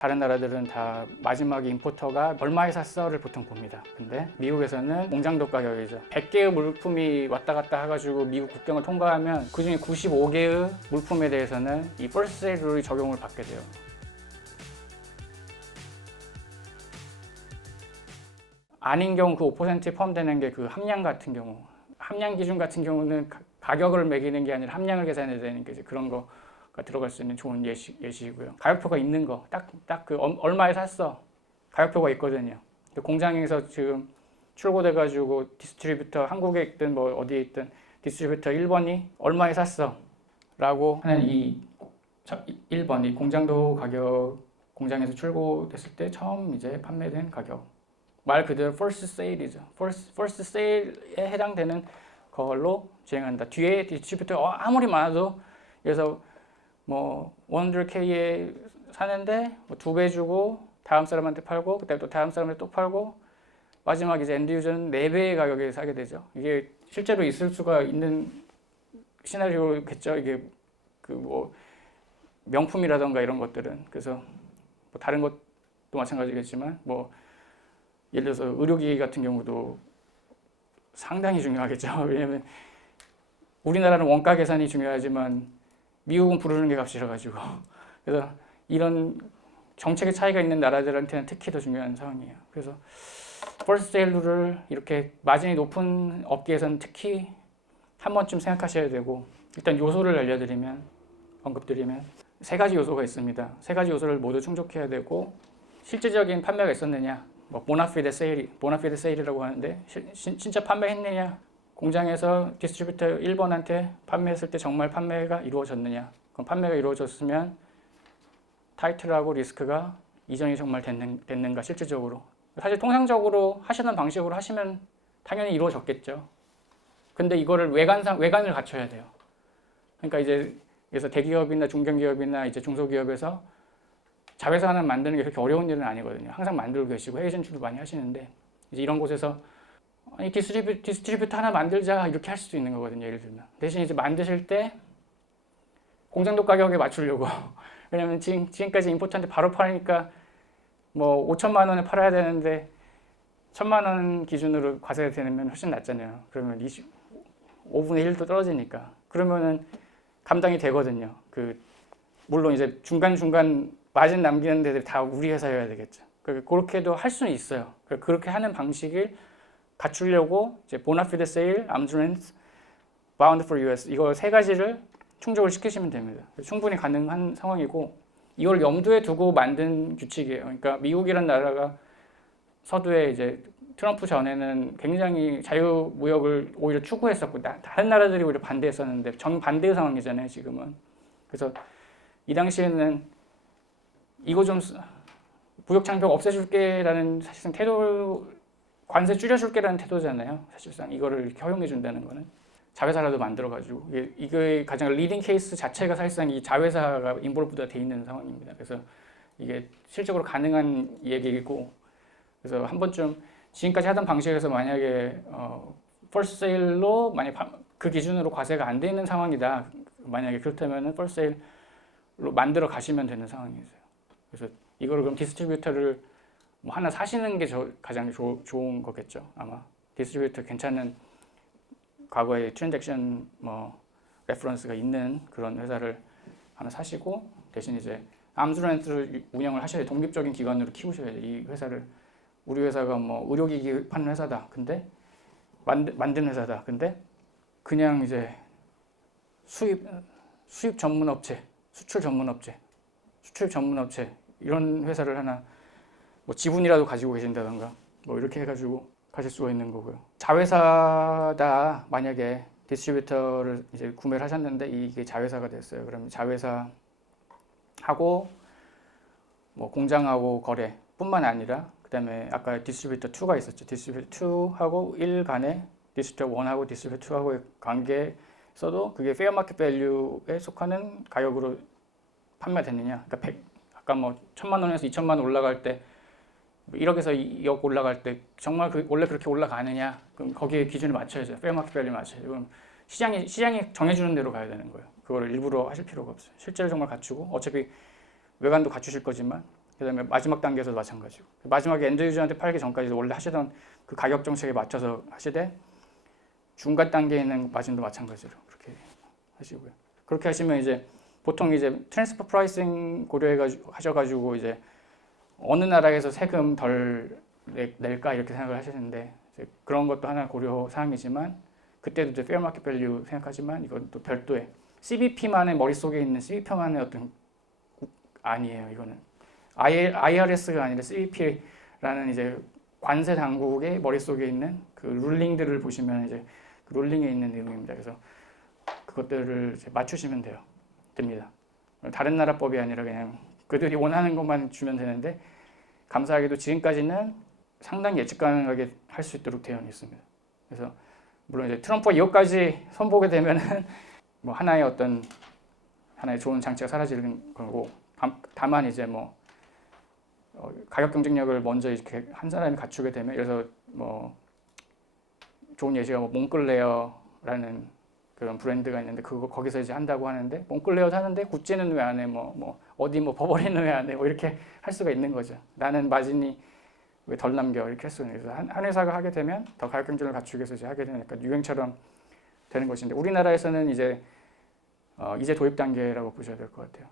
다른 나라들은 다 마지막에 임포터가 얼마에 샀어를 보통 봅니다. 근데 미국에서는 공장도 가격이죠. 100개의 물품이 왔다 갔다 해가지고 미국 국경을 통과하면 그중에 95개의 물품에 대해서는 이 first sale 룰이 적용을 받게 돼요. 아닌 경우 그 5%에 포함되는 게 그 함량 같은 경우, 함량 기준 같은 경우는 가격을 매기는 게 아니라 함량을 계산해야 되는 게 이제 그런 거가 들어갈 수 있는 좋은 예시이고요. 가격표가 있는 거, 딱 그 얼마에 샀어 가격표가 있거든요. 공장에서 지금 출고돼가지고 디스트리뷰터 한국에 있든 뭐 어디에 있든 디스트리뷰터 1번이 얼마에 샀어 라고 하는 이 1번 이 공장도 가격, 공장에서 출고됐을 때 처음 이제 판매된 가격, 말 그대로 first sale이죠. first sale에 해당되는 걸로 진행한다. 뒤에 디스트리뷰터 아무리 많아도, 그래서 뭐 100K에 사는데 뭐 2배 주고 다음 사람한테 팔고 그다음에 또 다음 사람한테 또 팔고 마지막 이제 엔드 유저는 4배의 가격에 사게 되죠. 이게 실제로 있을 수가 있는 시나리오겠죠. 이게 그 뭐 명품이라던가 이런 것들은. 그래서 뭐 다른 것도 마찬가지겠지만 뭐 예를 들어서 의료기기 같은 경우도 상당히 중요하겠죠. 왜냐면 우리나라는 원가 계산이 중요하지만 미국은 부르는 게 값이라 가지고. 그래서 이런 정책의 차이가 있는 나라들한테는 특히 더 중요한 상황이에요. 그래서 퍼스트 세일 룰을 이렇게 마진이 높은 업계에서는 특히 한 번쯤 생각하셔야 되고, 일단 요소를 알려드리면, 언급드리면 3가지 요소가 있습니다. 3가지 요소를 모두 충족해야 되고, 실질적인 판매가 있었느냐, 뭐 보나피데 세일이라고 하는데 진짜 판매했느냐, 공장에서 디스트리뷰터 1번한테 판매했을 때 정말 판매가 이루어졌느냐. 그럼 판매가 이루어졌으면 타이틀하고 리스크가 이전이 정말 됐는가 실질적으로. 사실 통상적으로 하시는 방식으로 하시면 당연히 이루어졌겠죠. 근데 이거를 외관을 갖춰야 돼요. 그러니까 이제 그래서 대기업이나 중견기업이나 이제 중소기업에서 자회사 하나 만드는 게 그렇게 어려운 일은 아니거든요. 항상 만들고 계시고 해외 진출도 많이 하시는데, 이제 이런 곳에서 아니 디스트리뷰터 하나 만들자 이렇게 할 수도 있는 거거든요. 예를 들면 대신 이제 만드실 때 공장도 가격에 맞추려고 왜냐면 지금까지 임포트한테 바로 파니까 뭐 5천만 원에 팔아야 되는데 1,000만 원 기준으로 과세가 되면 훨씬 낫잖아요. 그러면 5분의 1도 떨어지니까. 그러면은 감당이 되거든요. 물론 이제 중간중간 마진 남기는 데들 다 우리 회사여야 되겠죠. 그렇게도 할 수는 있어요. 그렇게 하는 방식을 갖추려고 이제 보나피데 세일, 암스 렌트, 바운드 포 US 이거 3가지를 충족을 시키시면 됩니다. 충분히 가능한 상황이고, 이걸 염두에 두고 만든 규칙이에요. 그러니까 미국이라는 나라가 서두에 이제 트럼프 전에는 굉장히 자유무역을 오히려 추구했었고 다른 나라들이 오히려 반대했었는데 정반대의 상황이잖아요, 지금은. 그래서 이 당시에는 이거 좀 무역 장벽 없애줄게라는 사실상 태도, 관세 줄여줄게라는 태도잖아요. 사실상 이거를 이렇게 허용해 준다는 거는 자회사라도 만들어가지고, 이거의 가장 리딩 케이스 자체가 사실상 이 자회사가 인볼브가 돼 있는 상황입니다. 그래서 이게 실적으로 가능한 얘기이고, 그래서 한 번쯤 지금까지 하던 방식에서 만약에 퍼스트 세일로 만약 그 기준으로 과세가 안 돼 있는 상황이다. 만약에 그렇다면은 퍼스트 세일로 만들어 가시면 되는 상황이죠. 그래서 이거를 그럼 디스트리뷰터를 뭐 하나 사시는 게 가장 좋은 거겠죠. 아마 디스트리뷰터 괜찮은 과거에 트랜잭션 뭐 레퍼런스가 있는 그런 회사를 하나 사시고, 대신 이제 암스 렌트를 운영을 하셔야 돼요. 독립적인 기관으로 키우셔야 돼요. 이 회사를. 우리 회사가 뭐 의료기기 파는 회사다. 근데 만든 회사다. 근데 그냥 이제 수입 전문 업체, 수출 전문 업체 이런 회사를 하나 뭐 지분이라도 가지고 계신다던가 뭐 이렇게 해가지고 가실 수가 있는 거고요. 자회사다. 만약에 디스트리뷰터를 이제 구매를 하셨는데 이게 자회사가 됐어요. 그러면 자회사하고 뭐 공장하고 거래뿐만 아니라 그다음에 아까 디스트리뷰터 2가 있었죠. 디스트리뷰터 2하고 1 간에 디스트리뷰터 1하고 디스트리뷰터 2하고의 관계에서도 그게 페어 마켓 밸류에 속하는 가격으로 판매됐느냐. 그러니까 아까 뭐 1,000만 원에서 2,000만 원 올라갈 때 1억에서 2억 올라갈 때 정말 원래 그렇게 올라가느냐? 그럼 거기에 기준을 맞춰야죠. 페어 마켓 밸류 맞춰야죠. 그럼 시장이 정해주는 대로 가야 되는 거예요. 그거를 일부러 하실 필요가 없어요. 실제로 정말 갖추고, 어차피 외관도 갖추실 거지만 그다음에 마지막 단계에서도 마찬가지고 마지막에 엔드 유저한테 팔기 전까지 원래 하시던 그 가격 정책에 맞춰서 하시되 중간 단계에 있는 마진도 마찬가지로 그렇게 하시고요. 그렇게 하시면 이제 보통 이제 트랜스퍼 프라이싱 하셔가지고 이제 어느 나라에서 세금 덜 낼까 이렇게 생각을 하시는데 이제 그런 것도 하나 고려 사항이지만 그때도 이제 페어 마켓 밸류 생각하지만 이건 또 별도의 CBP만의 머릿속에 있는 CBP만의 어떤 아니에요. 이거는 IRS가 아니라 CBP라는 이제 관세 당국의 머릿속에 있는 그 룰링들을 보시면 이제 그 룰링에 있는 내용입니다. 그래서 그것들을 이제 맞추시면 됩니다. 다른 나라 법이 아니라 그냥 그들이 원하는 것만 주면 되는데 감사하게도 지금까지는 상당히 예측 가능하게 할 수 있도록 되어 있습니다. 그래서 물론 이제 트럼프가 이것까지 선보게 되면은 뭐 하나의 좋은 장치가 사라지는 거고 다만 이제 뭐 가격 경쟁력을 먼저 이렇게 한 사람이 갖추게 되면 그래서 뭐 좋은 예시가 뭐 몽클레어라는 그런 브랜드가 있는데 거기서 이제 한다고 하는데 몽클레어 하는데 구찌는 왜 안 해? 뭐 어디 뭐 버버리는 왜 안 해? 뭐 이렇게 할 수가 있는 거죠. 나는 마진이 왜 덜 남겨? 이렇게 할 수가 있는 거죠. 한 회사가 하게 되면 더 가격 경쟁을 갖추기 위해서 이제 하게 되니까 유행처럼 되는 것인데 우리나라에서는 이제 도입 단계라고 보셔야 될 것 같아요.